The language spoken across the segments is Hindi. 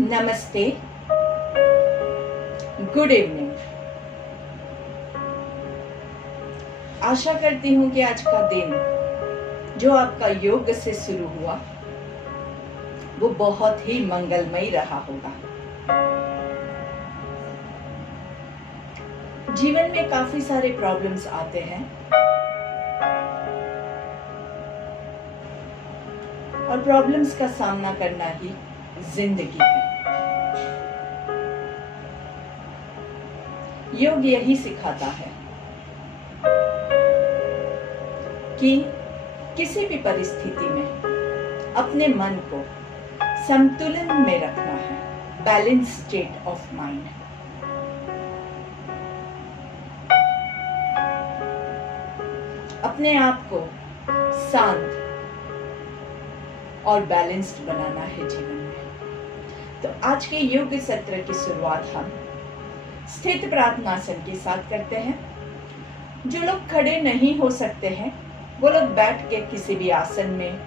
नमस्ते, गुड इवनिंग। आशा करती हूँ कि आज का दिन जो आपका योग से शुरू हुआ वो बहुत ही मंगलमय रहा होगा। जीवन में काफी सारे प्रॉब्लम्स आते हैं और प्रॉब्लम्स का सामना करना ही जिंदगी है। योग यही सिखाता है कि किसी भी परिस्थिति में अपने मन को संतुलन में रखना है, बैलेंस स्टेट ऑफ माइंड। अपने आप को शांत और बैलेंस्ड बनाना है जीवन में। तो आज के योग सत्र की शुरुआत हम स्थित प्रार्थनासन के साथ करते हैं। जो लोग खड़े नहीं हो सकते हैं वो लोग बैठ के किसी भी आसन में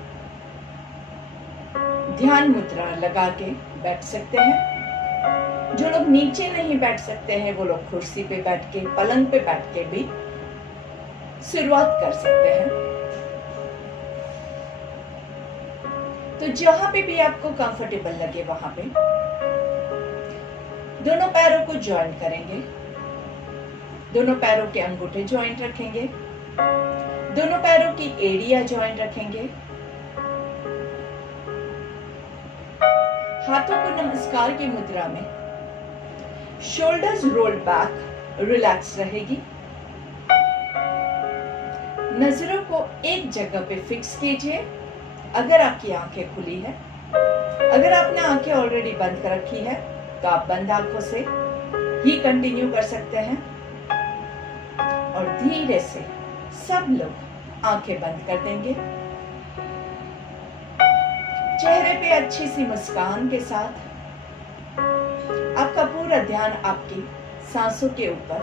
ध्यान मुद्रा लगा के बैठ सकते हैं। जो लोग नीचे नहीं बैठ सकते हैं वो लोग कुर्सी पे बैठ के, पलंग पे बैठ के भी शुरुआत कर सकते हैं। तो जहां पे भी आपको कंफर्टेबल लगे वहां पे दोनों पैरों को ज्वाइन करेंगे, दोनों पैरों के अंगूठे ज्वाइंट रखेंगे, दोनों पैरों की एड़ियां ज्वाइंट रखेंगे, हाथों को नमस्कार की मुद्रा में, शोल्डर्स रोल्ड बैक, रिलैक्स रहेगी। नजरों को एक जगह पे फिक्स कीजिए। अगर आपकी आंखें खुली है, अगर आपने आंखें ऑलरेडी बंद कर रखी है तो आप बंद आंखों से ही कंटिन्यू कर सकते हैं और धीरे से सब लोग आंखें बंद कर देंगे। चेहरे पे अच्छी सी मुस्कान के साथ आपका पूरा ध्यान आपकी सांसों के ऊपर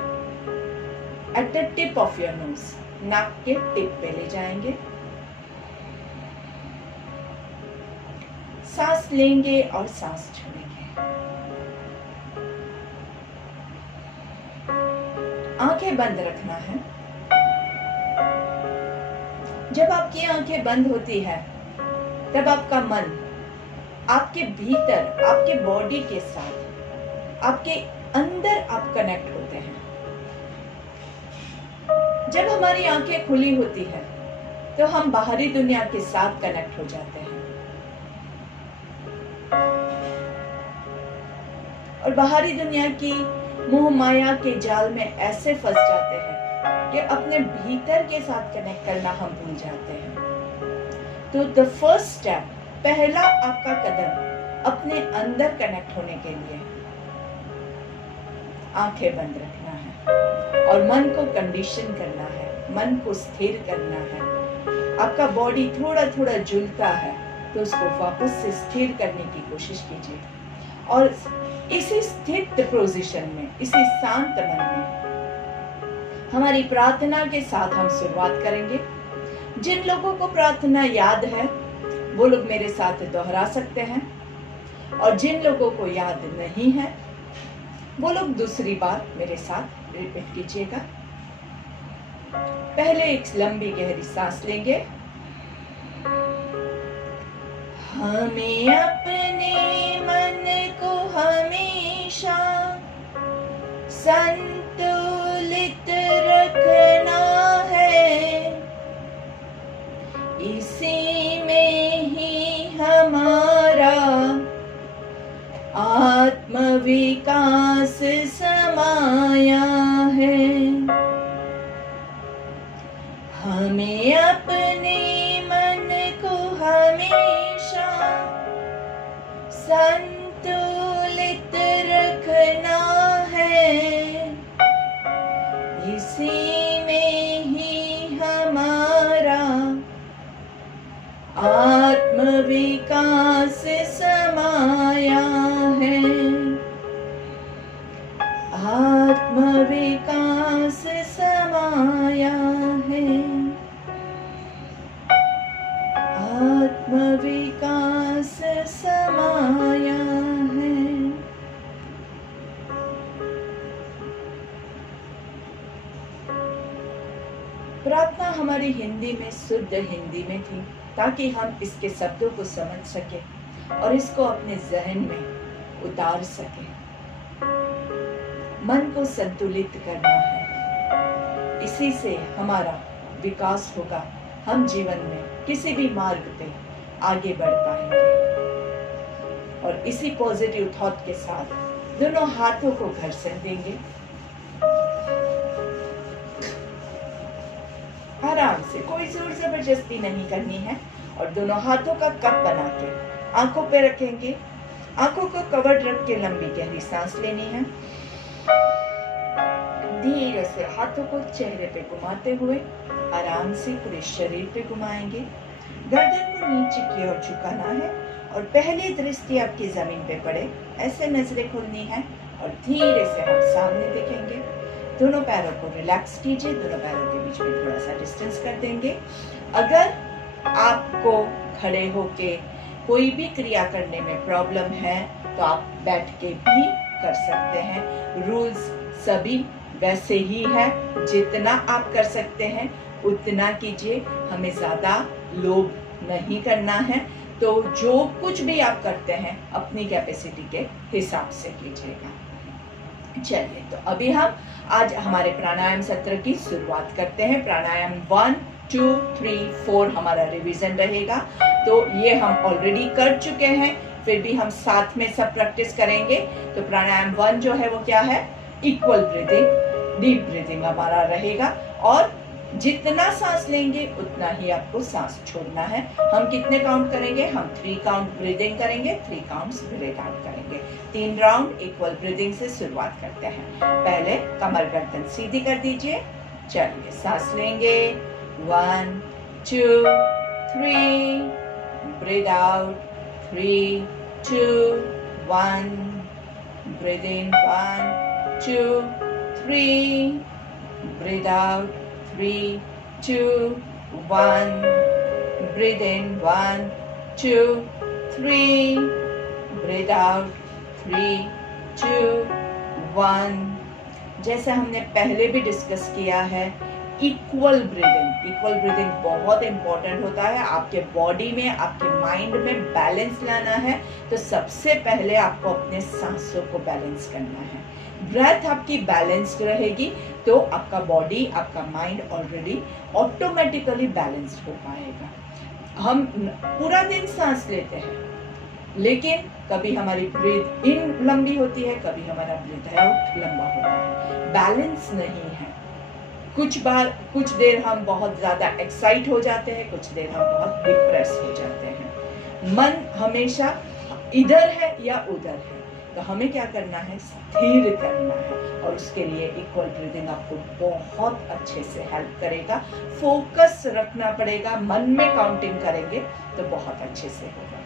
at the tip of your nose, नाक के टिप पे ले जाएंगे। सांस लेंगे और सांस छोड़ेंगे। आंखें बंद रखना है। जब आपकी आंखें बंद होती है तब आपका मन आपके भीतर, आपके बॉडी के साथ, आपके अंदर आप कनेक्ट होते हैं। जब हमारी आंखें खुली होती है तो हम बाहरी दुनिया के साथ कनेक्ट हो जाते हैं और बाहरी दुनिया की मोह माया के जाल में ऐसे फंस जाते हैं कि अपने भीतर के साथ कनेक्ट करना हम भूल जाते हैं। तो द फर्स्ट स्टेप, पहला आपका कदम अपने अंदर कनेक्ट होने के लिए आंखें बंद रखना है और मन को कंडीशन करना है, मन को स्थिर करना है। आपका बॉडी थोड़ा थोड़ा झूलता है तो उसको वापस से स्थिर करने की कोशिश कीजिए और इसी स्थित पोजीशन में, इसी शांत मन में हमारी प्रार्थना के साथ हम शुरुआत करेंगे। जिन लोगों को प्रार्थना याद है वो लोग मेरे साथ दोहरा सकते हैं और जिन लोगों को याद नहीं है वो लोग दूसरी बार मेरे साथ रिपीट कीजिएगा। पहले एक लंबी गहरी सांस लेंगे। हमें अपने मन को हमेशा संतुलित रखना है, इसी में ही हमारा आत्मविकास समाया है। हमें अपने मन को हमेशा संतुलित रखना है, इसी में ही हमारा आत्मविकास समाया है। प्रार्थना हमारी हिंदी में, शुद्ध हिंदी में थी, ताकि हम इसके शब्दों को समझ सके और इसको अपने जहन में उतार सके। मन को संतुलित करना है, इसी से हमारा विकास होगा। हम जीवन में किसी भी मार्ग पे आगे बढ़ पाएंगे। और इसी पॉजिटिव थॉट के साथ दोनों हाथों को घर्षण देंगे। आराम से, कोई जोर जबरदस्ती नहीं करनी है। और दोनों हाथों का कप बना के आंखों पे रखेंगे। आंखों को कवर्ड रख के लंबी गहरी सांस लेनी है। धीरे से हाथों को चेहरे पे घुमाते हुए आराम से पूरे शरीर पे घुमाएंगे। गर्दन को नीचे की ओर झुकाना है और पहली दृष्टि आपकी जमीन पे पड़े, ऐसे नजरें खोलनी है और धीरे से हम सामने देखेंगे। दोनों पैरों को रिलैक्स कीजिए, दोनों पैरों के बीच में थोड़ा सा डिस्टेंस कर देंगे। अगर आपको खड़े होके कोई भी क्रिया करने में प्रॉब्लम है तो आप बैठ के भी कर सकते हैं। रूल्स सभी वैसे ही है, जितना आप कर सकते हैं उतना कीजिए, हमें ज्यादा लोभ नहीं करना है। तो जो कुछ भी आप करते हैं अपनी कैपेसिटी के हिसाब से कीजिएगा। चलिए, तो अभी हम आज हमारे प्राणायाम सत्र की शुरुआत करते हैं। प्राणायाम 1, 2, 3, 4 हमारा रिवीजन रहेगा। तो ये हम ऑलरेडी कर चुके हैं, फिर भी हम साथ में सब प्रैक्टिस करेंगे। तो प्राणायाम 1 जो है वो क्या है? इक्वल ब्रीदिंग, डीप ब्रीदिंग हमारा रहेगा। और जितना सांस लेंगे उतना ही आपको सांस छोड़ना है। हम कितने काउंट करेंगे? हम 3 काउंट ब्रीदिंग करेंगे, 3 काउंट्स ब्रेथ आउट करेंगे। 3 राउंड इक्वल ब्रीदिंग से शुरुआत करते हैं। पहले कमर गर्दन सीधी कर दीजिए। चलिए, सांस लेंगे। 1, 2, 3, breathe out. 3, 2, 1, breathe in. 1, 2, 3, breathe out. 3, 2, 1, breathe in. 1, 2, 3, breathe out. 3, 2, 1। जैसे हमने पहले भी डिस्कस किया है, इक्वल ब्रीदिंग बहुत इंपॉर्टेंट होता है। आपके बॉडी में, आपके माइंड में बैलेंस लाना है तो सबसे पहले आपको अपने सांसों को बैलेंस करना है। ब्रेथ आपकी बैलेंस्ड रहेगी तो आपका बॉडी, आपका माइंड ऑलरेडी ऑटोमेटिकली बैलेंस्ड हो पाएगा। हम पूरा दिन सांस लेते हैं, लेकिन कभी हमारी ब्रीथ इन लंबी होती है, कभी हमारा ब्रीथ आउट लंबा होता है। बैलेंस नहीं है। कुछ देर हम बहुत ज्यादा एक्साइट हो जाते हैं, कुछ देर हम बहुत डिप्रेस हो जाते हैं। मन हमेशा इधर है या उधर है, तो हमें क्या करना है? स्थिर करना है। और उसके लिए इक्वल ब्रीदिंग आपको बहुत अच्छे से हेल्प करेगा। फोकस रखना पड़ेगा, मन में काउंटिंग करेंगे तो बहुत अच्छे से होगा।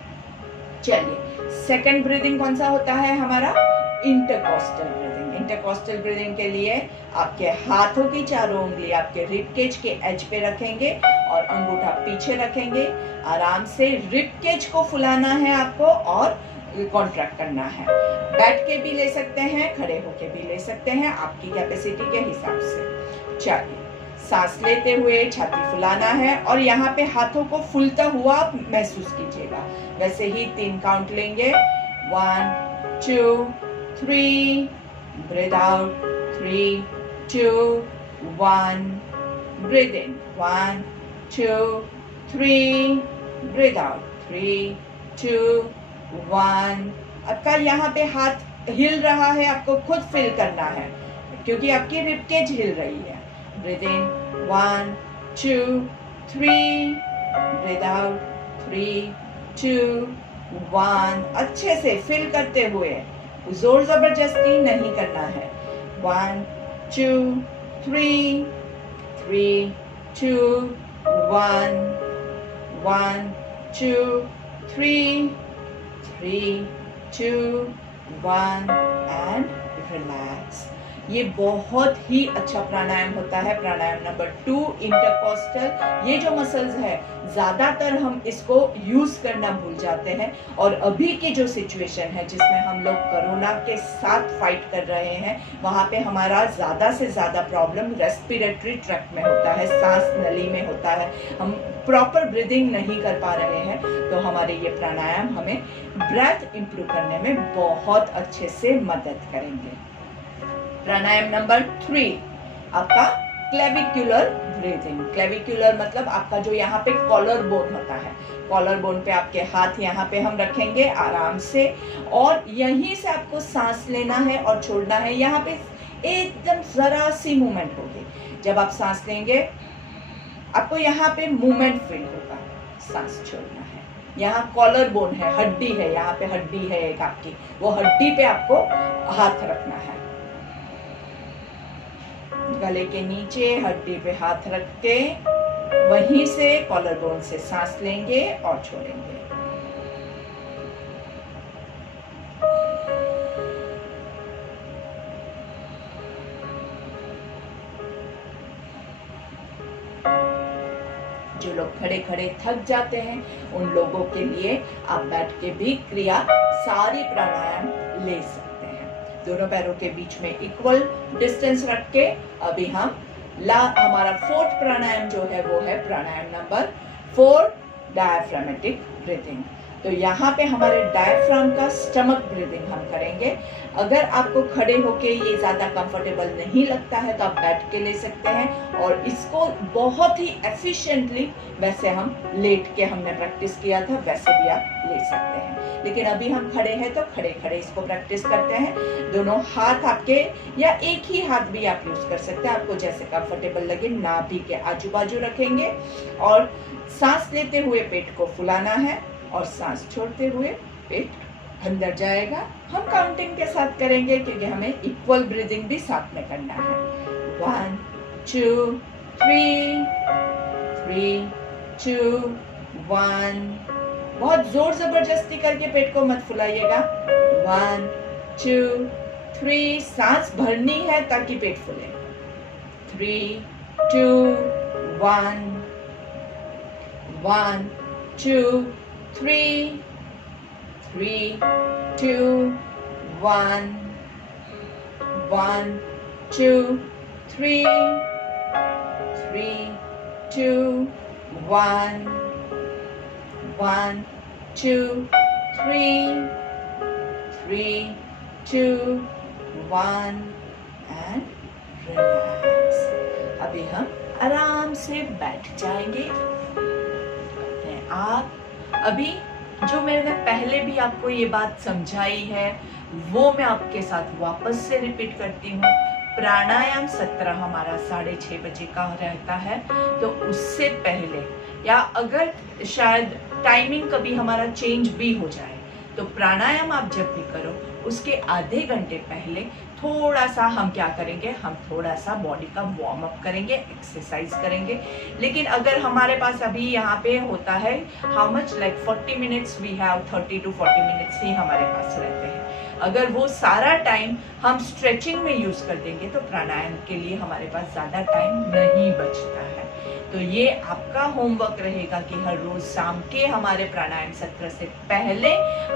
चलिए, सेकंड ब्रीदिंग कौन सा होता है हमारा? Intercostal breathing. इंटरकॉस्टल ब्रीदिंग के लिए आपके हाथों की चारों उंगली आपके रिब केज के एज पे रखेंगे और अंगूठा पीछे रखेंगे। आराम से रिब केज को फुलाना है आपको और कॉन्ट्रैक्ट करना है। बैठ के भी ले सकते हैं, खड़े होके भी ले सकते हैं, आपकी कैपेसिटी के हिसाब से। चलिए, सांस लेते हुए छाती फुलाना है और यहाँ पे हाथों को फूलता हुआ महसूस कीजिएगा। वैसे ही 3 काउंट लेंगे। 1, 2, 3, ब्रीथ आउट। 3, 2, 1, ब्रीथ इन। 1, 2, 3, ब्रीथ आउट। 3, 2, 1। आपका यहाँ पे हाथ हिल रहा है, आपको खुद फील करना है क्योंकि आपकी रिबकेज हिल रही है। ब्रीथ इन। 1, 2, 3, ब्रीथ आउट। 3, 2, 1। अच्छे से फील करते हुए, जोर जबरदस्ती नहीं करना है। 1, 2, 3, 3, 2, 1, 1, 2, 3, 3, 2, 1 and relax। ये बहुत ही अच्छा प्राणायाम होता है। प्राणायाम नंबर 2 इंटरकोस्टल। ये जो मसल्स है ज्यादातर हम इसको यूज करना भूल जाते हैं, और अभी की जो सिचुएशन है जिसमें हम लोग कोरोना के साथ फाइट कर रहे हैं, वहां पे हमारा ज्यादा से ज्यादा प्रॉब्लम रेस्पिरेटरी ट्रैक्ट में होता है, सांस नली में होता है। हम प्रॉपर ब्रीदिंग नहीं कर पा रहे हैं, तो हमारे ये प्राणायाम हमें ब्रेथ इंप्रूव करने में बहुत अच्छे से मदद करेंगे। प्राणायाम नंबर 3 आपका क्लेविकुलर ब्रीदिंग। क्लेविकुलर मतलब आपका जो यहाँ पे कॉलर बोन होता है, कॉलर बोन पे आपके हाथ यहाँ पे हम रखेंगे आराम से, और यहीं से आपको सांस लेना है और छोड़ना है। यहाँ पे एकदम जरा सी मूवमेंट होगी। जब आप सांस लेंगे आपको यहाँ पे मूवमेंट फील होगा, सांस छोड़ना है। यहाँ कॉलर बोन है, हड्डी है, यहाँ पे हड्डी है एक आपकी, वो हड्डी पे आपको हाथ रखना है। गले के नीचे हड्डी पे हाथ रख के वहीं से कॉलर बोन से सांस लेंगे और छोड़ेंगे। जो लोग खड़े खड़े थक जाते हैं उन लोगों के लिए आप बैठ के भी क्रिया सारी प्राणायाम ले सकते हैं। दोनों पैरों के बीच में इक्वल डिस्टेंस रख के अभी हम हमारा 4th प्राणायाम जो है वो है प्राणायाम नंबर 4 डायफ्रामेटिक ब्रीथिंग। तो यहाँ पे हमारे डायफ्राम का स्टमक ब्रीदिंग हम करेंगे। अगर आपको खड़े होके ये ज्यादा कंफर्टेबल नहीं लगता है तो आप बैठ के ले सकते हैं, और इसको बहुत ही एफिशिएंटली वैसे हम लेट के हमने प्रैक्टिस किया था वैसे भी आप ले सकते हैं। लेकिन अभी हम खड़े हैं तो खड़े खड़े इसको प्रैक्टिस करते हैं। दोनों हाथ आपके, या एक ही हाथ भी आप यूज कर सकते हैं, आपको जैसे कंफर्टेबल लगे। नाभि के आजू बाजू रखेंगे और सांस लेते हुए पेट को फुलाना है, और सांस छोड़ते हुए पेट अंदर जाएगा। हम काउंटिंग के साथ करेंगे क्योंकि हमें इक्वल ब्रीदिंग भी साथ में करना है। 1 2 3 3 2 1। बहुत जोर जबरदस्ती करके पेट को मत फुलाइएगा। 1 2 3। सांस भरनी है ताकि पेट फूले। 3 2 1 1 2 3 3 2 1 1 2 3 3 2 1 1 2 3 3 2 1 एंड रिलैक्स। अभी हम आराम से बैठ जाएंगे। आप अभी जो मैंने पहले भी आपको ये बात समझाई है वो मैं आपके साथ वापस से रिपीट करती हूँ। प्राणायाम सत्र हमारा 6:30 बजे का रहता है, तो उससे पहले, या अगर शायद टाइमिंग कभी हमारा चेंज भी हो जाए, तो प्राणायाम आप जब भी करो उसके आधे घंटे पहले थोड़ा सा हम क्या करेंगे, हम थोड़ा सा बॉडी का वार्म अप करेंगे, एक्सरसाइज करेंगे। लेकिन अगर हमारे पास अभी यहाँ पे होता है how much like 40 minutes we have, 30 to 40 minutes ही हमारे पास रहते हैं। अगर वो सारा टाइम हम स्ट्रेचिंग में यूज कर देंगे तो प्राणायाम के लिए हमारे पास ज्यादा टाइम नहीं बचता है। तो ये आपका होमवर्क रहेगा कि हर रोज शाम के हमारे प्राणायाम सत्र से पहले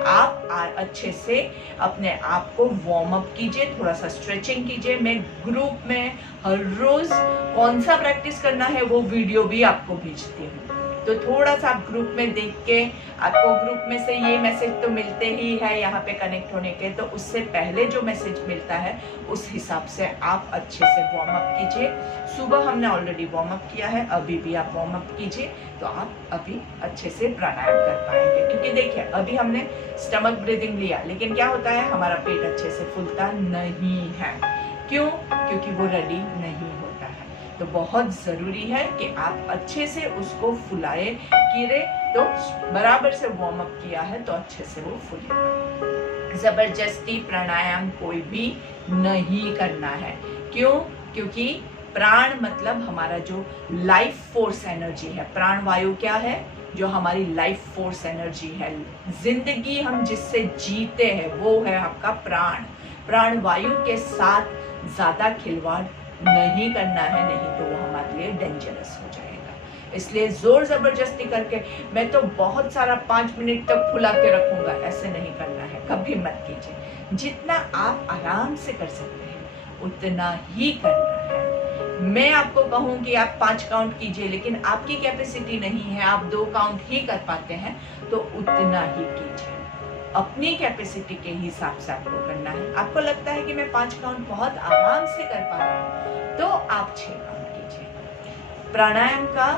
आप अच्छे से अपने आप को वार्म अप कीजिए, थोड़ा सा स्ट्रेचिंग कीजिए। मैं ग्रुप में हर रोज कौन सा प्रैक्टिस करना है वो वीडियो भी आपको भेजती हूँ, तो थोड़ा सा आप ग्रुप में देख के, आपको ग्रुप में से ये मैसेज तो मिलते ही है यहाँ पे कनेक्ट होने के, तो उससे पहले जो मैसेज मिलता है उस हिसाब से आप अच्छे से वार्म अप कीजिए। सुबह हमने ऑलरेडी वार्म अप किया है, अभी भी आप वार्म अप कीजिए तो आप अभी अच्छे से प्राणायाम कर पाएंगे। क्योंकि देखिए अभी हमने स्टमक ब्रीदिंग लिया, लेकिन क्या होता है हमारा पेट अच्छे से फूलता नहीं है। क्यों? क्योंकि वो रेडी नहीं होता है। तो बहुत जरूरी है कि आप अच्छे से उसको फुलाए। कीड़े तो बराबर से वार्म अप किया है तो अच्छे से वो फूलेगा। जबरदस्ती प्राणायाम कोई भी नहीं करना है। क्यों? क्योंकि प्राण मतलब हमारा जो लाइफ फोर्स एनर्जी है। प्राण वायु क्या है? जो हमारी लाइफ फोर्स एनर्जी है, जिंदगी हम जिससे जीते हैं वो है आपका प्राण। प्राण वायु के साथ ज़्यादा खिलवाड़ नहीं करना है, नहीं तो वो हमारे लिए डेंजरस हो जाएगा। इसलिए जोर जबरदस्ती करके मैं तो बहुत सारा 5 मिनट तक फुला के रखूंगा, ऐसे नहीं करना है, कभी मत कीजिए। जितना आप आराम से कर सकते हैं उतना ही करना है। मैं आपको कहूँ कि आप 5 काउंट कीजिए, लेकिन आपकी कैपेसिटी नहीं है, आप 2 काउंट ही कर पाते हैं, तो उतना ही कीजिए। अपनी कैपेसिटी के हिसाब से आपको करना है। आपको लगता है कि मैं 5 काउंट बहुत आराम से कर पा रहा हूँ, तो आप 6 काउंट कीजिए। प्राणायाम का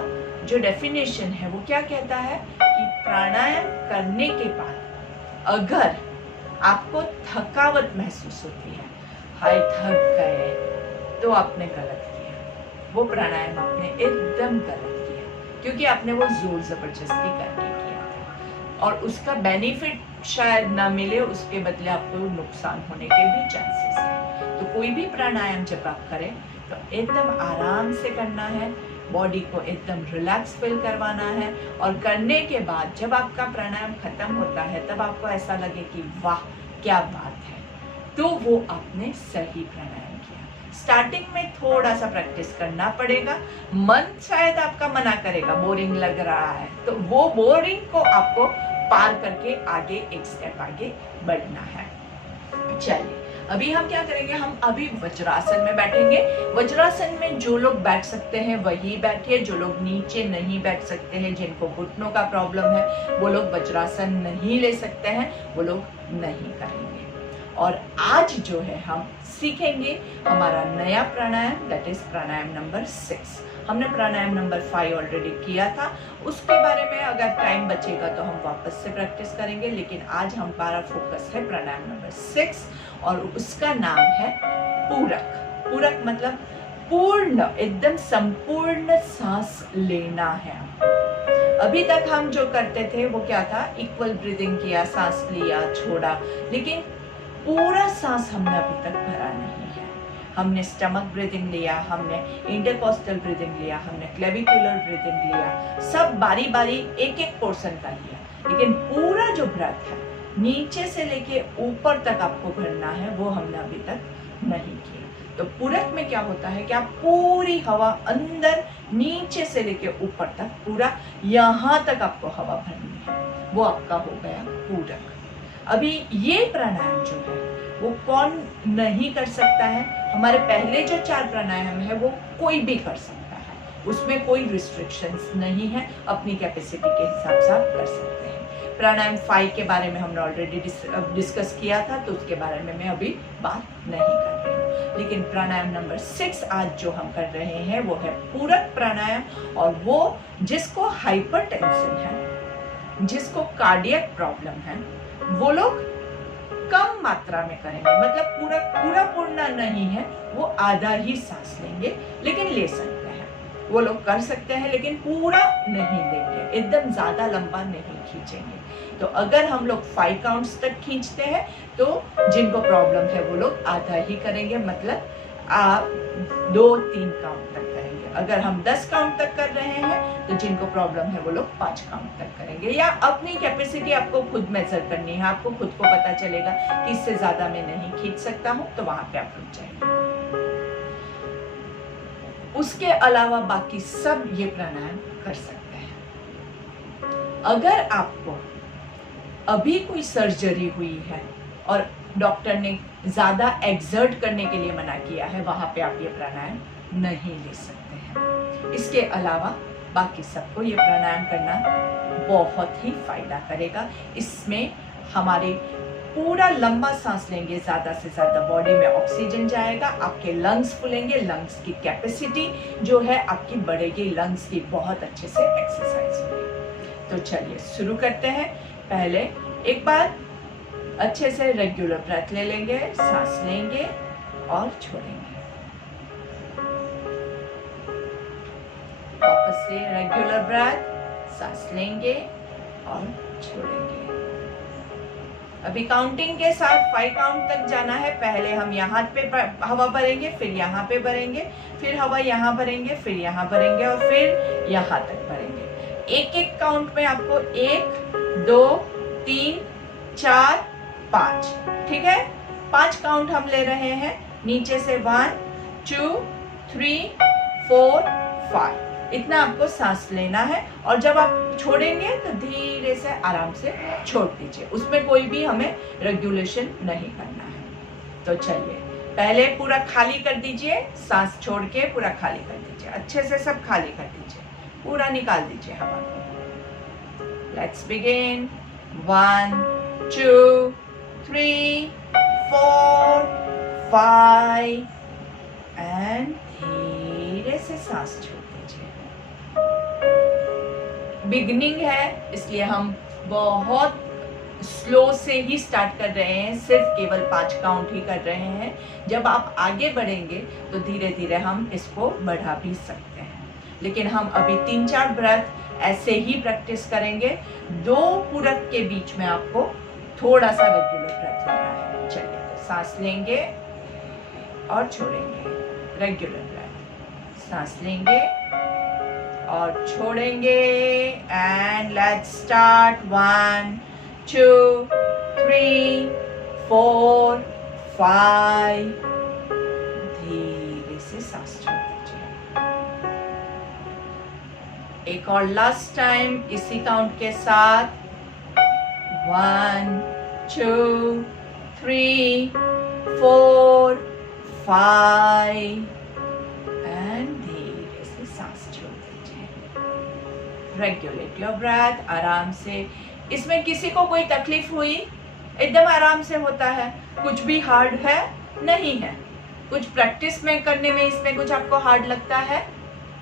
जो डेफिनेशन है वो क्या कहता है कि प्राणायाम करने के बाद अगर आपको थकावट महसूस होती है, हाय थक गए, तो आपने गलत किया, वो प्राणायाम आपने एकदम गलत किया, क्योंकि आपने वो जोर जबरदस्ती करके किया था और उसका बेनिफिट शायद ना मिले, उसके बदले आपको नुकसान होने के भी चांसेस हैं। तो कोई भी प्राणायाम जब आप करें तो एकदम आराम से करना है, बॉडी को एकदम रिलैक्स फील करवाना है, और करने के बाद जब आपका प्राणायाम खत्म होता है तब आपको ऐसा लगे कि वाह क्या बात है, तो वो आपने सही प्राणायाम किया। स्टार्टिंग में थोड़ा सा प्रैक्टिस करना पड़ेगा, मन शायद आपका मना करेगा, बोरिंग लग रहा है, तो वो बोरिंग को आपको पार करके आगे एक स्टेप आगे बढ़ना है। चलिए अभी हम क्या करेंगे, हम अभी वज्रासन में बैठेंगे। वज्रासन में जो लोग बैठ सकते हैं वही बैठिए, जो लोग नीचे नहीं बैठ सकते हैं, जिनको घुटनों का प्रॉब्लम है, वो लोग वज्रासन नहीं ले सकते हैं, वो लोग नहीं करेंगे। और आज जो है हम सीखेंगे हमारा नया प्राणायाम, दैट इज प्राणायाम नंबर 6। हमने प्राणायाम नंबर 5 ऑलरेडी किया था, उसके बारे में अगर टाइम बचेगा तो हम वापस से प्रैक्टिस करेंगे, लेकिन आज हमारा फोकस है प्राणायाम नंबर 6 और उसका नाम है पूरक। पूरक मतलब पूर्ण, एकदम संपूर्ण सांस लेना है। अभी तक हम जो करते थे वो क्या था, इक्वल ब्रीदिंग किया, सांस लिया छोड़ा, लेकिन पूरा सांस हमने अभी तक भरा नहीं है। हमने स्टमक ब्रीदिंग लिया, हमने इंटरकोस्टल ब्रीदिंग लिया, हमने क्लेविकुलर ब्रीदिंग लिया, सब बारी बारी एक एक पोर्शन का लिया, लेकिन पूरा जो ब्रेथ है नीचे से लेके ऊपर तक आपको भरना है, वो हमने अभी तक नहीं किया। तो पूरक में क्या होता है कि आप पूरी हवा अंदर नीचे से लेके ऊपर तक, पूरा यहाँ तक आपको हवा भरनी है, वो आपका हो गया पूरक। अभी ये प्राणायाम जो है वो कौन नहीं कर सकता है, हमारे पहले जो 4 प्राणायाम है वो कोई भी कर सकता है, उसमें कोई रिस्ट्रिक्शंस नहीं है, अपनी कैपेसिटी के हिसाब से आप कर सकते हैं। प्राणायाम 5 के बारे में हमने ऑलरेडी डिस्कस किया था, तो उसके बारे में मैं अभी बात नहीं कर रही हूँ, लेकिन प्राणायाम नंबर 6 आज जो हम कर रहे हैं वो है पूरक प्राणायाम। और वो जिसको हाइपरटेंशन है, जिसको कार्डियक प्रॉब्लम है, वो लोग कम मात्रा में करेंगे, मतलब पूरा पूर्ण नहीं है, वो आधा ही सांस लेंगे, लेकिन ले सकते हैं, वो लोग कर सकते हैं, लेकिन पूरा नहीं लेंगे, एकदम ज्यादा लंबा नहीं खींचेंगे। तो अगर हम लोग 5 काउंट्स तक खींचते हैं तो जिनको प्रॉब्लम है वो लोग आधा ही करेंगे, मतलब आप 2-3 काउंट तक करेंगे। अगर हम 10 काउंट तक कर रहे हैं तो जिनको प्रॉब्लम है वो लोग 5 काउंट तक करेंगे, या अपनी कैपेसिटी आपको खुद मेजर करनी है, आपको खुद को पता चलेगा कि इससे ज्यादा मैं नहीं खींच सकता हूं, तो वहां पे आप रुक जाएंगे। उसके अलावा बाकी सब ये प्राणायाम कर सकते हैं। अगर आपको अभी कोई सर्जरी हुई है और डॉक्टर ने ज्यादा एक्सर्ट करने के लिए मना किया है, वहां पे आप ये प्राणायाम नहीं ले सकते हैं। इसके अलावा बाकी सबको ये प्राणायाम करना बहुत ही फायदा करेगा। इसमें हमारे पूरा लंबा सांस लेंगे, ज्यादा से ज्यादा बॉडी में ऑक्सीजन जाएगा, आपके लंग्स फूलेंगे, लंग्स की कैपेसिटी जो है आपकी बढ़ेगी, लंग्स की बहुत अच्छे से एक्सरसाइज होगी। तो चलिए शुरू करते हैं। पहले एक बार अच्छे से रेगुलर ब्रेथ ले लेंगे, सांस लेंगे और छोड़ेंगे। वापस से रेगुलर ब्रेथ, सांस लेंगे और छोड़ेंगे। अभी काउंटिंग के साथ 5 काउंट तक जाना है। पहले हम यहाँ पे हवा भरेंगे, फिर यहाँ पे भरेंगे, फिर हवा यहाँ भरेंगे, फिर यहाँ भरेंगे और फिर यहाँ तक भरेंगे। एक एक काउंट में आपको 1, 2, 3, 4, 5, ठीक है। 5 काउंट हम ले रहे हैं नीचे से, 1 2 3 4 5, इतना आपको सांस लेना है। और जब आप छोड़ेंगे तो धीरे से आराम से छोड़ दीजिए, उसमें कोई भी हमें रेगुलेशन नहीं करना है। तो चलिए पहले पूरा खाली कर दीजिए, सांस छोड़ के पूरा खाली कर दीजिए, अच्छे से सब खाली कर दीजिए, पूरा निकाल दीजिए हवा को। Let's begin. 1 2 3 4 5 एंड धीरे से सांस छोड़ दीजिए। बिगनिंग है इसलिए हम बहुत स्लो से ही स्टार्ट कर रहे हैं, सिर्फ केवल 5 काउंट ही कर रहे हैं। जब आप आगे बढ़ेंगे तो धीरे धीरे हम इसको बढ़ा भी सकते हैं, लेकिन हम अभी 3-4 ब्रेथ ऐसे ही प्रैक्टिस करेंगे। 2 पूरक के बीच में आपको थोड़ा सा रेगुलर ब्रेथ लेना है। चलिए तो सांस लेंगे और छोड़ेंगे, रेगुलर ब्रेथ, सांस लेंगे और छोड़ेंगे। And let's start. 1 2 3 4 5, धीरे से सांस छोड़ दीजिए। एक और लास्ट टाइम इसी काउंट के साथ। 1 2 3 4 5 एंड धीरे से सांस छोड़ दीजिए। रेगुलेट योर ब्रेथ आराम से। इसमें किसी को कोई तकलीफ हुई? एकदम आराम से होता है, कुछ भी हार्ड है नहीं है। कुछ प्रैक्टिस में करने में इसमें कुछ आपको हार्ड लगता है?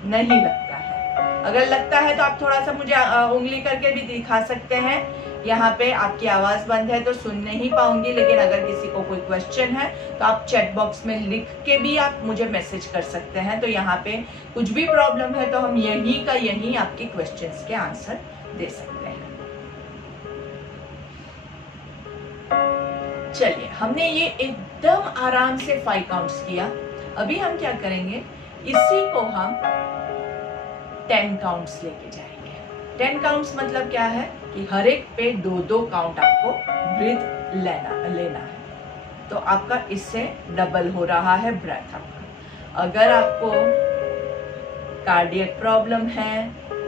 नहीं लगता है। अगर लगता है तो आप थोड़ा सा मुझे उंगली करके भी दिखा सकते हैं। यहाँ पे आपकी आवाज बंद है तो सुन नहीं पाऊंगी, लेकिन अगर किसी को कोई क्वेश्चन है तो आप चैट बॉक्स में लिख के भी आप मुझे मैसेज कर सकते हैं। तो यहाँ पे कुछ भी प्रॉब्लम है तो हम यहीं का यहीं आपके क्वेश्चंस के आंसर दे सकते हैं। चलिए हमने ये एकदम आराम से 5 काउंट्स किया। अभी हम क्या करेंगे, इसी को हम 10 काउंट्स लेके जाएंगे। 10 काउंट्स मतलब क्या है कि हर एक पे 2-2 काउंट आपको ब्रीथ लेना है। तो आपका इससे डबल हो रहा है ब्रेथ आपका। अगर आपको कार्डियक प्रॉब्लम है,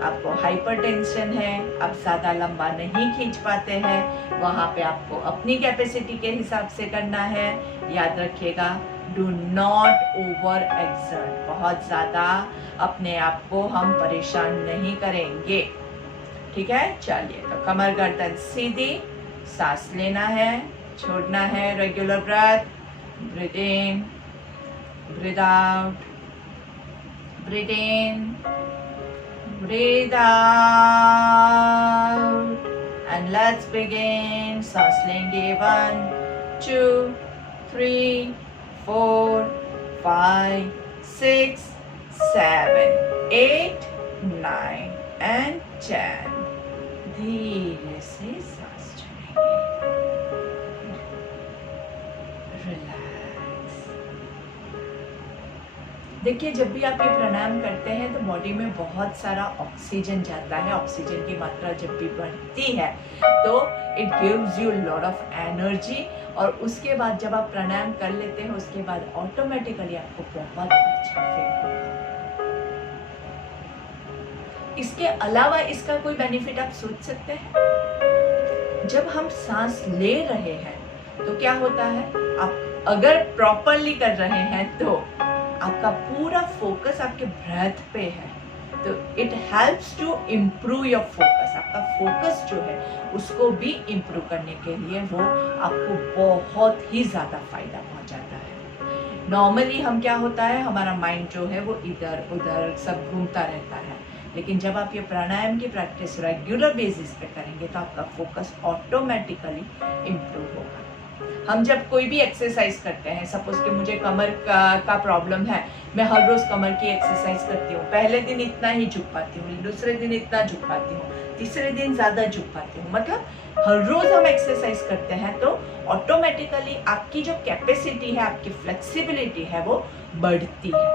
आपको हाइपरटेंशन है, आप ज़्यादा लंबा नहीं खींच पाते हैं, वहाँ पे आपको अपनी कैपेसिटी के हिसाब से करना है। याद रखिएगा, डू नॉट ओवर एक्सर्ट। बहुत ज़्यादा अपने आप को हम परेशान नहीं करेंगे, ठीक है। चलिए तो कमर गर्दन सीधी, सांस लेना है, छोड़ना है, regular breath, breathe in, breathe out, breathe in, breathe out and let's begin. सांस लेंगे 1 2 3 4 5 6 7 8 9 and 10, धीरे से सांस छोड़ेंगे। रिलैक्स। देखिए जब भी आप ये प्राणायाम करते हैं तो बॉडी में बहुत सारा ऑक्सीजन जाता है। ऑक्सीजन की मात्रा जब भी बढ़ती है तो it gives you lot of energy, और उसके बाद जब आप प्राणायाम कर लेते हैं उसके बाद ऑटोमेटिकली आपको बहुत अच्छा फील होगा। इसके अलावा इसका कोई बेनिफिट आप सोच सकते हैं? जब हम सांस ले रहे हैं तो क्या होता है, आप अगर प्रॉपरली कर रहे हैं तो आपका पूरा फोकस आपके ब्रेथ पे है, तो it helps to improve your focus. आपका फोकस जो है उसको भी इम्प्रूव करने के लिए वो आपको बहुत ही ज़्यादा फायदा पहुंचाता है। नॉर्मली हम क्या होता है, हमारा माइंड जो है वो इधर उधर सब घूमता रहता है, लेकिन जब आप ये प्राणायाम की प्रैक्टिस रेगुलर बेसिस पे करेंगे तो आपका फोकस ऑटोमेटिकली इम्प्रूव होगा। हम जब कोई भी एक्सरसाइज करते हैं, सपोज कि मुझे कमर का प्रॉब्लम है, मैं हर रोज कमर की एक्सरसाइज करती हूँ। पहले दिन इतना ही झुक पाती हूँ, दूसरे दिन इतना झुक पाती हूँ, तीसरे दिन ज़्यादा झुक पाती हूँ। मतलब हर रोज हम एक्सरसाइज करते हैं तो ऑटोमेटिकली आपकी जो कैपेसिटी है, आपकी फ्लेक्सिबिलिटी है वो बढ़ती है।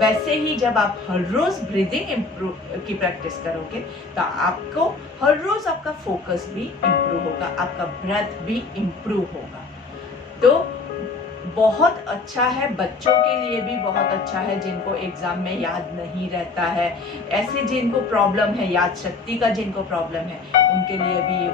वैसे ही जब आप हर रोज ब्रीदिंग इम्प्रूव की प्रैक्टिस करोगे तो आपको हर रोज आपका फोकस भी इम्प्रूव होगा, आपका ब्रेथ भी इम्प्रूव होगा। तो बहुत अच्छा है, बच्चों के लिए भी बहुत अच्छा है जिनको एग्जाम में याद नहीं रहता है, ऐसे जिनको प्रॉब्लम है, याद शक्ति का जिनको प्रॉब्लम है, उनके लिए भी ये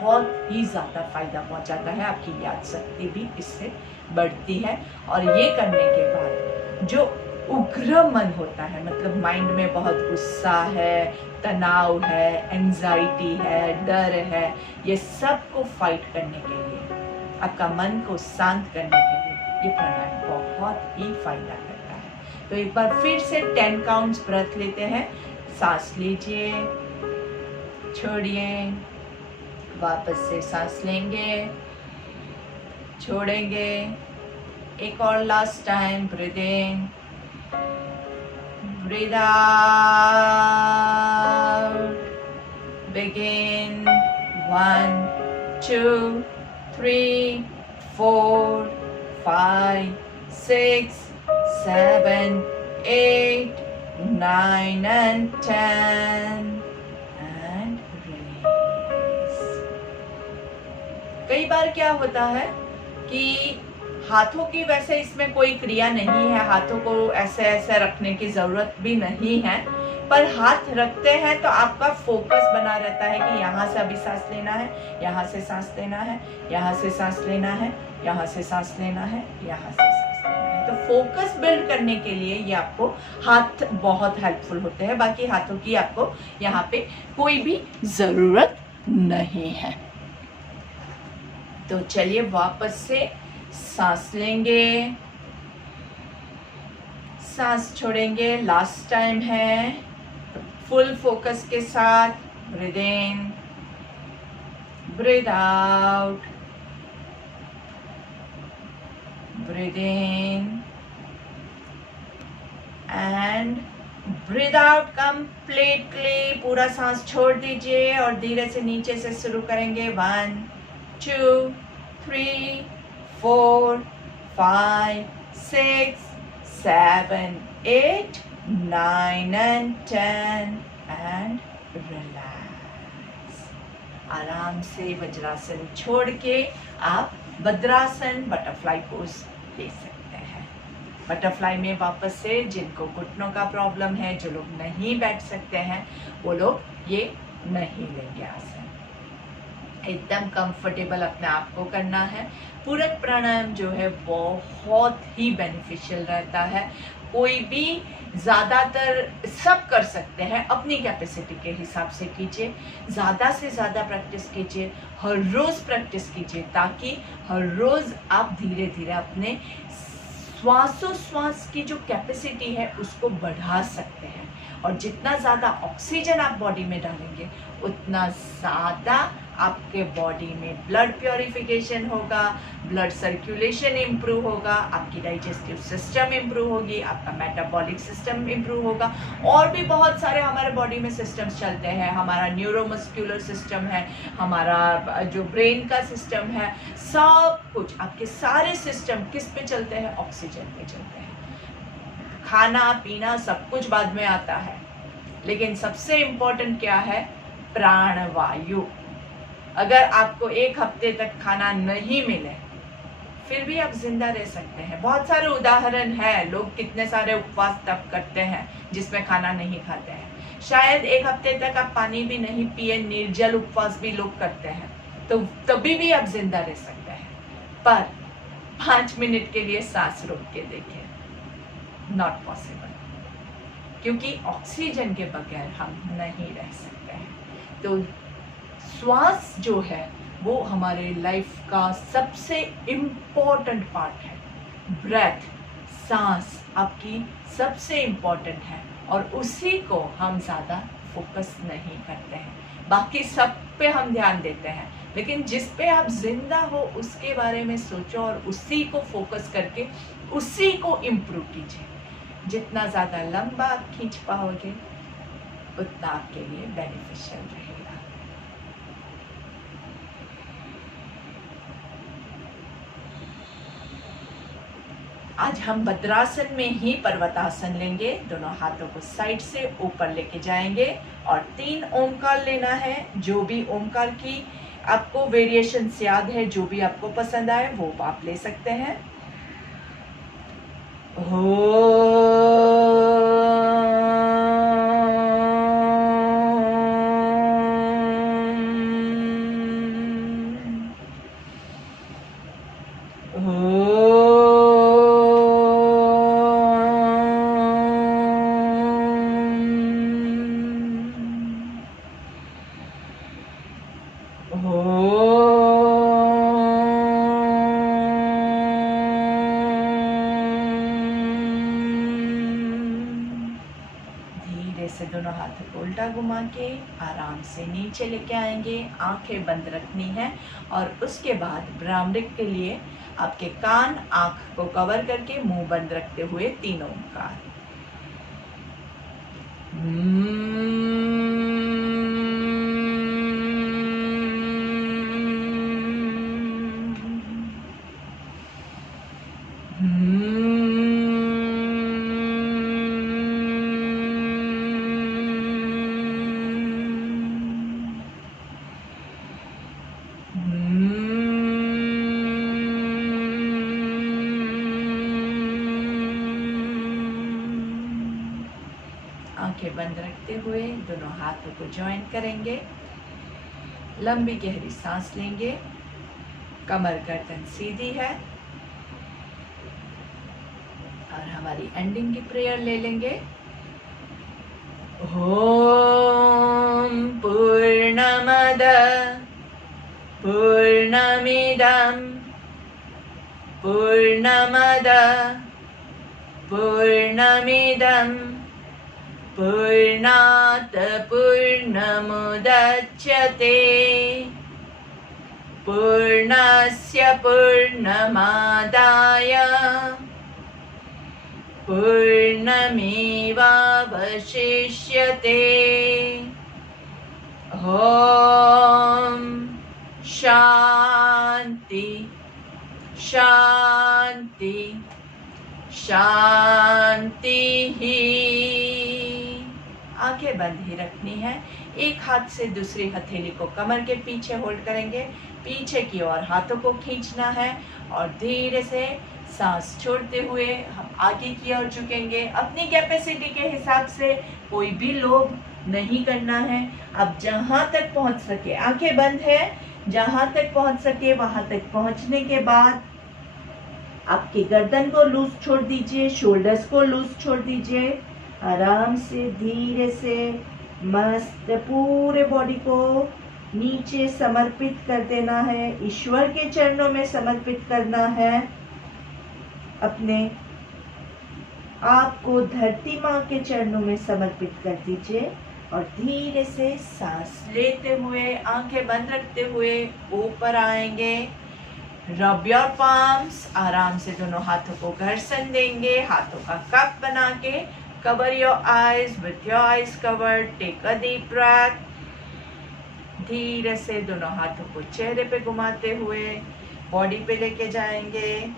बहुत ही ज़्यादा फायदा पहुंचाता है। आपकी याद शक्ति भी इससे बढ़ती है। और ये करने के बाद जो उग्र मन होता है, मतलब माइंड में बहुत गुस्सा है, तनाव है, एंजाइटी है, डर है, ये सब को फाइट करने के लिए, आपका मन को शांत करने के लिए ये प्राणायाम बहुत ही फायदा करता है। तो एक बार फिर से 10 काउंट्स ब्रेथ लेते हैं। सांस लीजिए, छोड़िए, वापस से सांस लेंगे, छोड़ेंगे। एक और last time, breathe in, breathe out, begin, 1, 2, 3, 4, 5, 6, 7, 8, 9 and 10 and release। कई बार क्या होता है कि हाथों की वैसे इसमें कोई क्रिया नहीं है, हाथों को ऐसे ऐसे रखने की जरूरत भी नहीं है, पर हाथ रखते हैं तो आपका फोकस बना रहता है कि यहाँ से अभी सांस लेना है, यहाँ से सांस लेना है, यहाँ से सांस लेना है, यहाँ से सांस लेना है, यहाँ से सांस लेना है। तो फोकस बिल्ड करने के लिए ये आपको हाथ बहुत हेल्पफुल होते हैं। बाकी हाथों की आपको यहाँ पे कोई भी जरूरत नहीं है। तो चलिए वापस से सांस लेंगे, सांस छोड़ेंगे। लास्ट टाइम है, फुल फोकस के साथ breathe in, breathe out, breathe in and breathe out completely. पूरा सांस छोड़ दीजिए और धीरे से नीचे से शुरू करेंगे। 1, 2, 3, 4, 5, 6, 7, 8, 9 and 10 and relax। आराम से वज्रासन छोड़ के आप भद्रासन, बटरफ्लाई पोज ले सकते हैं। बटरफ्लाई में वापस से जिनको घुटनों का प्रॉब्लम है, जो लोग नहीं बैठ सकते हैं, वो लोग ये नहीं लेंगे आसन। एकदम कंफर्टेबल अपने आप को करना है। पूरक प्राणायाम जो है बहुत ही बेनिफिशियल रहता है। कोई भी, ज़्यादातर सब कर सकते हैं, अपनी कैपेसिटी के हिसाब से कीजिए, ज़्यादा से ज़्यादा प्रैक्टिस कीजिए, हर रोज़ प्रैक्टिस कीजिए, ताकि हर रोज़ आप धीरे धीरे अपने श्वासोश्वास की जो कैपेसिटी है उसको बढ़ा सकते हैं। और जितना ज़्यादा ऑक्सीजन आप बॉडी में डालेंगे, उतना ज़्यादा आपके बॉडी में ब्लड प्योरिफिकेशन होगा, ब्लड सर्कुलेशन इम्प्रूव होगा, आपकी डाइजेस्टिव सिस्टम इम्प्रूव होगी, आपका मेटाबॉलिक सिस्टम इम्प्रूव होगा। और भी बहुत सारे हमारे बॉडी में सिस्टम्स चलते हैं। हमारा न्यूरोमस्कुलर सिस्टम है, हमारा जो ब्रेन का सिस्टम है, सब कुछ आपके सारे सिस्टम किस पे चलते हैं? ऑक्सीजन पे चलते हैं। खाना पीना सब कुछ बाद में आता है, लेकिन सबसे इम्पोर्टेंट क्या है? प्राणवायु। अगर आपको 1 हफ्ते तक खाना नहीं मिले, फिर भी आप जिंदा रह सकते हैं। बहुत सारे उदाहरण है, लोग कितने सारे उपवास तप करते हैं जिसमें खाना नहीं खाते हैं। शायद 1 हफ्ते तक आप पानी भी नहीं पिए, निर्जल उपवास भी लोग करते हैं, तो तभी भी आप जिंदा रह सकते हैं। पर 5 मिनट के लिए सांस रोक के देखिए, नॉट पॉसिबल, क्योंकि ऑक्सीजन के बगैर हम नहीं रह सकते हैं। तो श्वास जो है वो हमारे लाइफ का सबसे इम्पोर्टेंट पार्ट है। ब्रेथ, सांस आपकी सबसे इम्पोर्टेंट है, और उसी को हम ज़्यादा फोकस नहीं करते हैं। बाकी सब पे हम ध्यान देते हैं, लेकिन जिस पे आप जिंदा हो उसके बारे में सोचो और उसी को फोकस करके उसी को इम्प्रूव कीजिए। जितना ज़्यादा लंबा आप खींच पाओगे, उतना आपके लिए बेनिफिशियल रहेगा। आज हम भद्रासन में ही पर्वतासन लेंगे। दोनों हाथों को साइड से ऊपर लेके जाएंगे और 3 ओमकार लेना है। जो भी ओमकार की आपको वेरिएशंस याद है, जो भी आपको पसंद आए वो आप ले सकते हैं। धीरे से दोनों हाथों को उल्टा घुमा के आराम से नीचे लेके आएंगे। आंखें बंद रखनी है और उसके बाद ब्राह्मणिक के लिए आपके कान आंख को कवर करके मुंह बंद रखते हुए 3 ओंकार। आंखें बंद रखते हुए दोनों हाथों को ज्वाइन करेंगे। लंबी गहरी सांस लेंगे। कमर गर्दन सीधी है और हमारी एंडिंग की प्रेयर ले लेंगे। ओम पूर्णमद पूर्णमिदं पूर्णमद पूर्णमिदं पूर्णात् पूर्णमुदच्यते पूर्णस्य पूर्णमादाय पूर्णमेवावशिष्यते। ॐ शान्ति शान्ति शान्तिः। आंखें बंद ही रखनी है। एक हाथ से दूसरी हथेली को कमर के पीछे होल्ड करेंगे। पीछे की ओर हाथों को खींचना है और धीरे से सांस छोड़ते हुए हम आगे की ओर झुकेंगे। अपनी कैपेसिटी के हिसाब से कोई भी लोभ नहीं करना है। अब जहां तक पहुंच सके, आंखें बंद है, जहां तक पहुंच सके वहां तक पहुंचने के बाद आपकी गर्दन को लूज छोड़ दीजिए, शोल्डर्स को लूज छोड़ दीजिए। आराम से धीरे से मस्त पूरे बॉडी को नीचे समर्पित कर देना है, ईश्वर के चरणों में समर्पित करना है। अपने आप को धरती माँ के चरणों में समर्पित कर दीजिए और धीरे से सांस लेते हुए आंखें बंद रखते हुए ऊपर आएंगे। रब योर पाम्स, आराम से दोनों हाथों को घर्षण देंगे। हाथों का कप बना के cover your eyes with your eyes covered. Take a deep breath. धीरे से दोनों हाथों को चेहरे पे घुमाते हुए बॉडी पे लेके जाएंगे।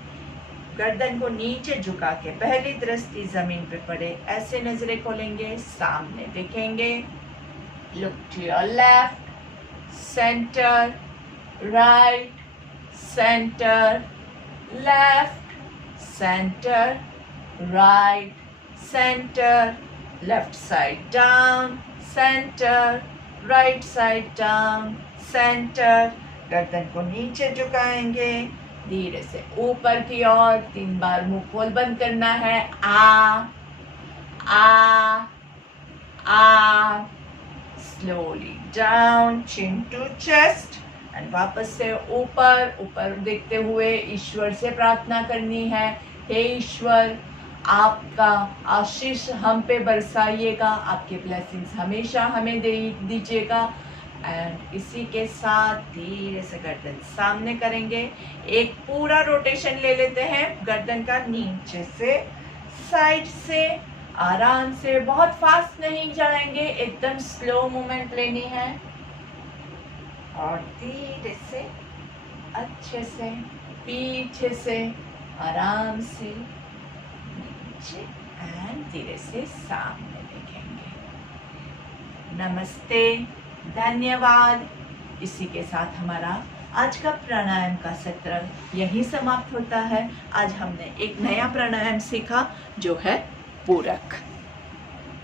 गर्दन को नीचे झुका के पहली दृष्टि जमीन पे पड़े ऐसे नजरें खोलेंगे, सामने देखेंगे। Look to your left, center, right, center, left, center, right, center, left side down, center, right side down, center। गर्दन को नीचे झुकाएंगे। धीरे से ऊपर की ओर 3 बार मुंह खोल बंद करना है। आ slowly down, chin to chest and वापस से ऊपर देखते हुए ईश्वर से प्रार्थना करनी है। हे ईश्वर, आपका आशीष हम पे बरसाइएगा, आपके ब्लेसिंग्स हमेशा हमें दे दीजिएगा। एंड इसी के साथ धीरे से गर्दन सामने करेंगे। एक पूरा रोटेशन ले लेते हैं गर्दन का, नीचे से साइड से आराम से, बहुत फास्ट नहीं जाएंगे, एकदम स्लो मूवमेंट लेनी है। और धीरे से अच्छे से पीछे से आराम से नीचे एंड धीरे से सामने देखेंगे। नमस्ते, धन्यवाद। इसी के साथ हमारा आज का प्राणायाम का सत्र यहीं समाप्त होता है। आज हमने एक नया प्राणायाम सीखा जो है पूरक।